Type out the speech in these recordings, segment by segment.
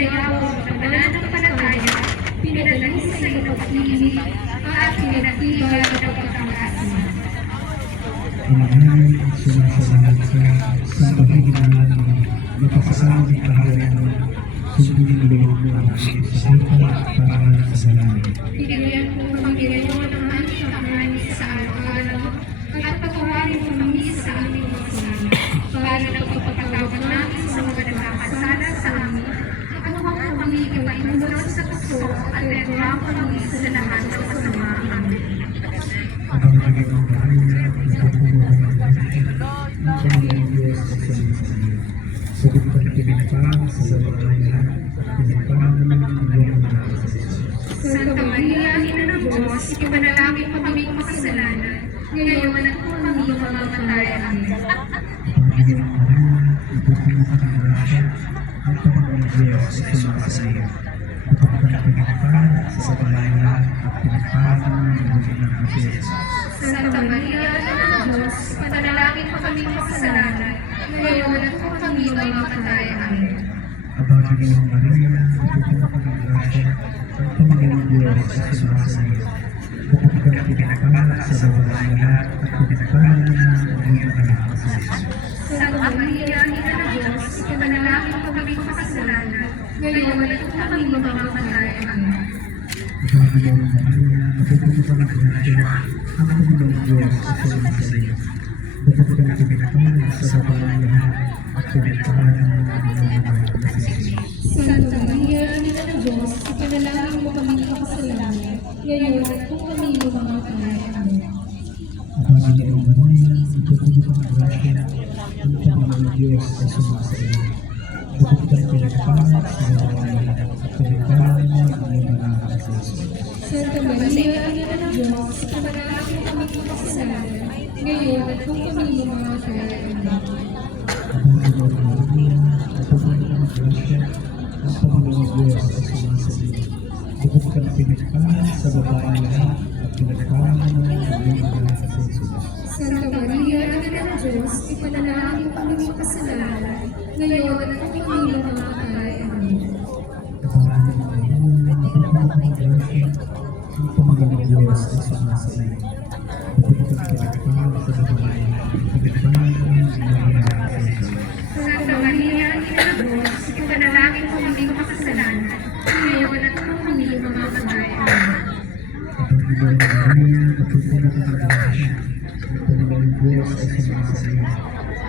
pinayabong ang pananampalataya, pinadalisay ng pag-ibig, at pinatibay ng pagkakaisa. Panginoon, sumasalamat ka sa paghihinaan mo, napasasawang kaharian mo, sundin loob mo ang aming sa lupa para sa langit. Bigyan mo kami ngayon ng aming kakanin sa araw-araw, at patawarin mo kami sa aming mga kasalanan, para ng pagpapatawad namin sa mga nagkakasala sa amin, at huwag mo kami ipainulot sa puso at ituwang kami sa lahat ng kasamaan namin. Ang naging bahaya, ipapumuha ng langit, ang Panginoon Diyos sa iyo. Sagot ka na pinagpang sa lahat, at pinagpang naman ang iyong mga kasalanan. Santa Maria, Ina ng Diyos, ipanalangin mo kaming makasalanan, ngayon at kung kami mamamatay. Amen. Panginoon Maria, ipapumuha ka ng grasya, ang Panginoon Diyos ay sumasa sa iyo. Sagot ka na pinagpang sa lahat, at pinagpang naman ang iyong mga kasalanan. Santa Maria, Ina ng Diyos, ipanalangin mo kaming makasalanan, ngayon at kung kami mamamatay. Amen. Aba, Panginoon Maria, ipapumuha ka ng grasya, ang Panginoon Diyos ay sumasa sa iyo. Sagot ka na pinagpang sa lahat, at pinagpang naman ang iyong mga kasalanan. Santa Maria, Ina ng Diyos, ipanalangin mo kaming makasalanan, ngayon at kung kami mamamatay. Amen. Panginoon Maria, napupulutan ka ng grasya, ang Panginoon Diyos ay sumasa sa iyo. Bukod ka na pinagpang sa babaeng lahat, at pinagpang naman ang iyong mga kasalanan. Santa Maria, Ina ng Diyos, ipanalangin mo kaming makasalanan, ngayon at kung kami mamamatay. Amen. Panginoon Maria, napupulutan ka ng grasya, ang Panginoon Diyos ay sumasa sa iyo. Bukod ka na pinagpang sa babaeng lahat, at pinagpang naman ang iyong mga kasalanan. Santa Maria, Ina ng Diyos, ipanalangin mo kaming makasalanan, ngayon at kung kami mamamatay. Amen. Panginoon Maria, napupulutan ka ng grasya, ang Panginoon Diyos ay sumasa sa iyo. Bukod ka na pinagpang sa babaeng lahat, at pinagpang naman ang iyong mga kasalanan. Santa Maria, Ina ng Diyos, ipanalangin mo kaming makasalanan, ngayon at kung kami mamamatay. Amen. Panginoon Maria, napupulutan ka ng grasya, ang Panginoon Diyos ay sumasa sa iyo. Bukod ka na pinagpang sa babaeng lahat, at pinagpang naman ang iyong mga kasalanan. Santa Maria, Ina ng Diyos, ipanalangin mo kaming makasalanan, ngayon at kung kami mamamatay. Amen. Panginoon Maria, napupulutan ka ng grasya, ang Panginoon Diyos ay sumasa sa iyo.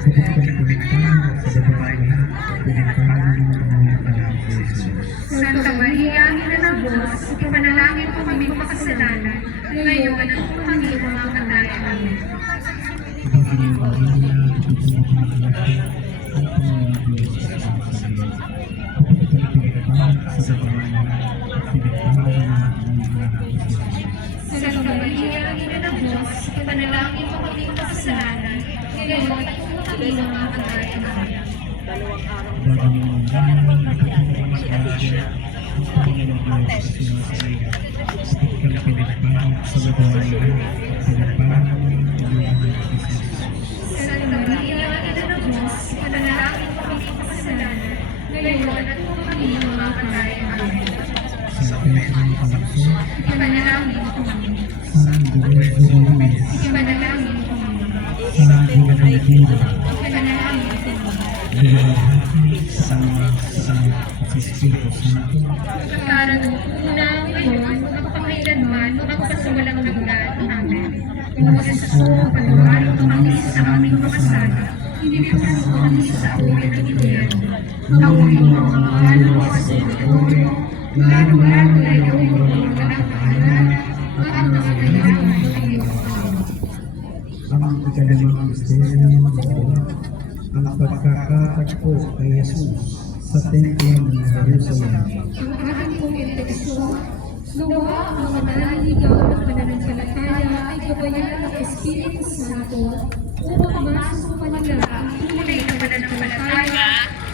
Bukod ka na pinagpang sa babaeng lahat, at pinagpang naman ang iyong mga kasalanan. Santa Maria, Ina ng Diyos, ipanalangin mo kaming makasalanan, ngayon at kung kami mamamatay. Amen. Panginoon Maria, napupulutan ka ng grasya, ang Panginoon Diyos ay sumasa sa iyo. Bukod ka na pinagpang sa babaeng lahat, at pinagpang naman ang iyong mga kasalanan. Santa Maria, Ina ng Diyos, ipanalangin mo kaming makasalanan, ngayon at kung kami mamamatay. Amen. Panginoon Maria, napupulutan ka ng grasya, ang Panginoon Diyos ay sumasa sa iyo. Bukod ka na pinagpang sa babaeng lahat, at pinagpang naman ang iyong mga kasalanan. Santa Maria, Ina ng Diyos, ipanalangin mo kaming makasalanan, ngayon at kung kami mamamatay. Amen. Sa pinagpang ng Panginoon, Ipanalangin mo kami. sa buhay-buhay, Ipanalangin mo kami. sa buhay ng Diyos, Ipanalangin mo kami. luwalhati sa Espiritu Santo, Karunungan ngayon, magpapakailanman, magpapasawalang hanggan. Amen. o nasuso, patawarin mo kami sa aming kasalanan, Hindi mo kami sa uwi ng impyerno. Gawin mo ang mahalo sa pagkakulong, lalo-lalo na yung mga nakahanan, at ang mga kailangan ng iyong Panginoon. Ang ikalimang misteryo ng dalawa, ang pagkakatagpo kay Jesus sa templo ng Jerusalem. Ang aking pong intensyon, nawa ang mga naliligaw ng pananampalataya ay gabayan ng Espiritu Santo upang masusupan nila ang tunay na pananampalataya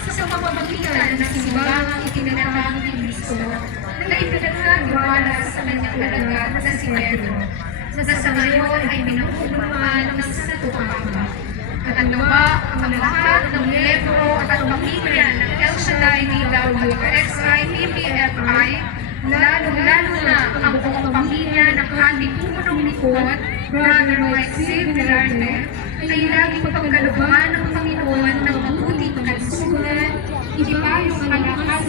sa pamamagitan ng simbahang itinatahak ni Kristo na ipinagkatiwala sa kanyang alagad na si Pedro, na sa ngayon ay pinagpupuluhan ng Santo Papa. At ang nawa ang lahat ng miyembro at ang pamilya ng El Shaddai SI, PPFI, lalo-lalo na ang buong pamilya ng ating punong likod, Brother Mike C. Villarne, ay lagi pagkalooban ng Panginoon ng mabuting kalusugan, ipayo ang lakas